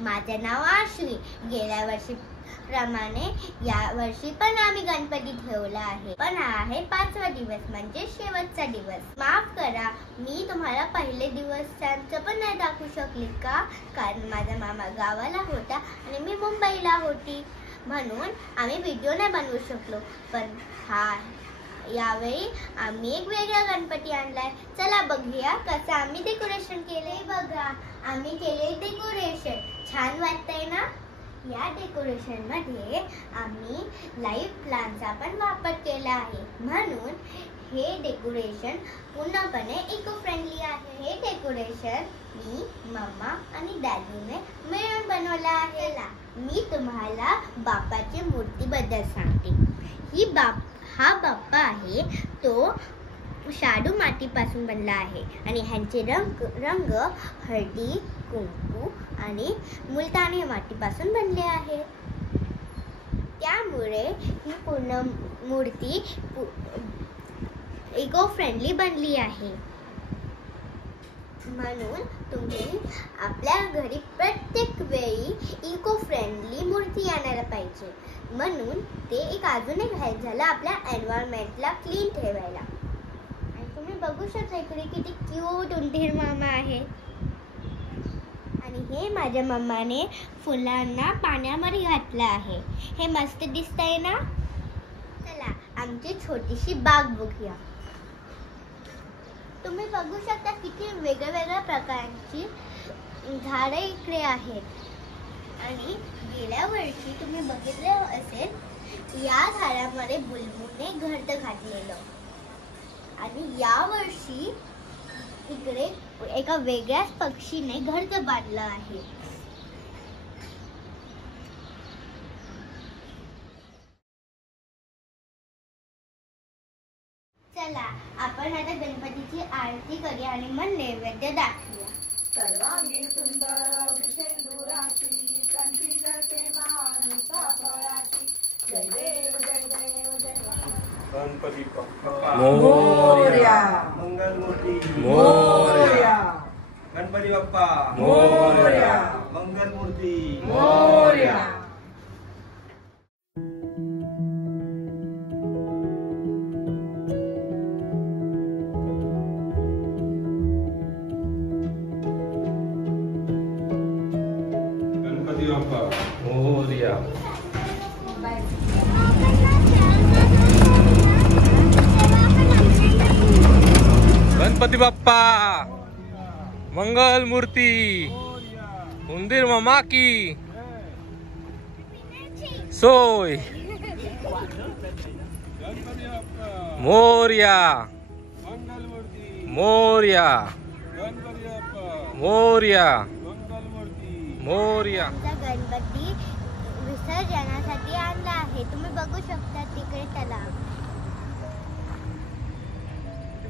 माझे नाव आश्वी. गेल्या वर्षीप्रमाणे या वर्षी पण आम्ही गणपती ठेवला आहे, पण हा आहे 5वा दिवस म्हणजे शेवटचा दिवस. माफ करा, मी तुम्हाला पहिले दिवसांचं पण नाही दाखवू शकले का, कारण माझा मामा गावाला होता आणि मी मुंबईला होती, म्हणून आम्ही व्हिडिओ नाही बनवू शकलो. पण यावेळी आम्ही एक वेगळा गणपती आणलाय. चला बघूया कसं आम्ही डेकोरेशन केलंय. बघा, आम्ही केले डेकोरेशन. छान वाटतंय ना? या डेकोरेशन मध्ये आम्ही लाईव्ह प्लांटचा पण वापर केला आहे, म्हणून हे डेकोरेशन पूर्णपणे इको फ्रेंडली आहे. हे डेकोरेशन मी, मम्मा आणि दादूने मिळून बनवलं आहे. मी तुम्हाला बाप्पाची मूर्ती बद्दल सांगते. हा बाप्पा आहे तो शाडू मातीपासून बनला आहे आणि ह्यांचे रंग हळदी, कुंकू आणि मुलतानी मातीपासून बनले आहे. त्यामुळे ही पूर्ण मूर्ती इको फ्रेंडली बनली आहे. म्हणून तुम्ही आपल्या घरी प्रत्येक वेळी इको फ्रेंडली मूर्ती आणायला पाहिजे. म्हणून ते अजून एक हेल्प झालं आपल्या एन्व्हायरमेंटला क्लीन ठेवायला. आणि तुम्ही बघू शकता इकडे किती क्यूट उंदीर मामा आहे. आणि हे माझ्या मम्माने फुलांना पाण्यामध्ये घातलं आहे. हे मस्त दिसतंय ना? चला आमची छोटीशी बाग बघूया. तुम्ही बघू शकता किती वेगवेगळ्या प्रकारची झाडे इकडे आहेत. आणि गेल्या वर्षी तुम्ही बघितलं असेल, या झाडामध्ये बुलबुलने घरट घातलेलं. आणि या वर्षी इकडे एका वेगळ्याच पक्षीने घरट बांधलं आहे. चला आपण आता गणपतीची आरती करूया आणि मग नैवेद्य दाखवूया. सर्वांगी सुंदर विषेंदुराची कंठी जळते मानुका फळाची. जय देव जय देव जय गणपती बाप्पा मोरया. मंगलमूर्ती मोरया. गणपती बाप्पा मोरया. मंगलमूर्ती मोरया. गणपती बाप्पा मोरया. गणपती बाप्पा मंगल मूर्ती उंदीर मामा की सोय. गणपती बाप्पा मोरया मंगलमूर्ती मोरया गणपती बाप्पा मोरया मंगलमूर्ती मोरया. आमचा गणपती विसर्जनासाठी आणला आहे. तुम्ही बघू शकता तिकडे तलाव.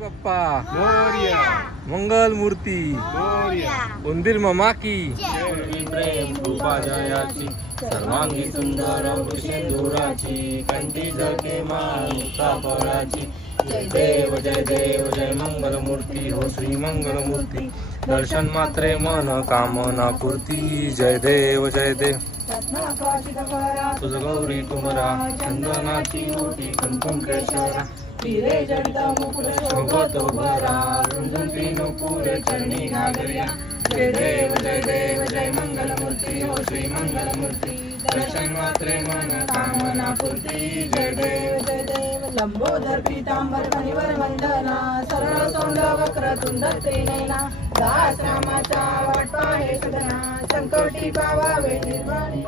बाप्पा मोरया. मंगल मूर्ती मोरया. उंदीर मामा की जय. प्रेम कृपा जयाची सर्वांगी सुंदर विषेंदुराची कंठी जळते मानुका फळाची. जय देव जय मंगल मूर्ती हो श्री मंगल मूर्ती. दर्शन मात्रे मन कामना पूर्ती. जय देव तुझ गौरी तुमरा चंदनाची ओटी कुंकुम केशरा. हिरे जडिता मुकुट शोभत भरा झुंझुन पिनो पुरे चरणी घागरिया. जय देव जय मंगल मूर्ती हो श्री मंगल मूर्ती. दर्शन मात्रे मन कामना पूर्ती. जय देव लंबोदर पीतांबर मणिवर वंदना. सरळ सोंड वक्रतुंड त्रिनयना. दास रामाचा वाटपा हे सदना. संकटी पावावे निर्वाणी.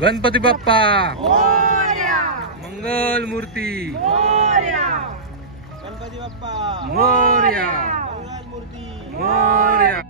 गणपती बाप्पा मोरया. मंगल मूर्ती मोरया. गणपती बाप्पा मोरया मंगल मूर्ती मोरया.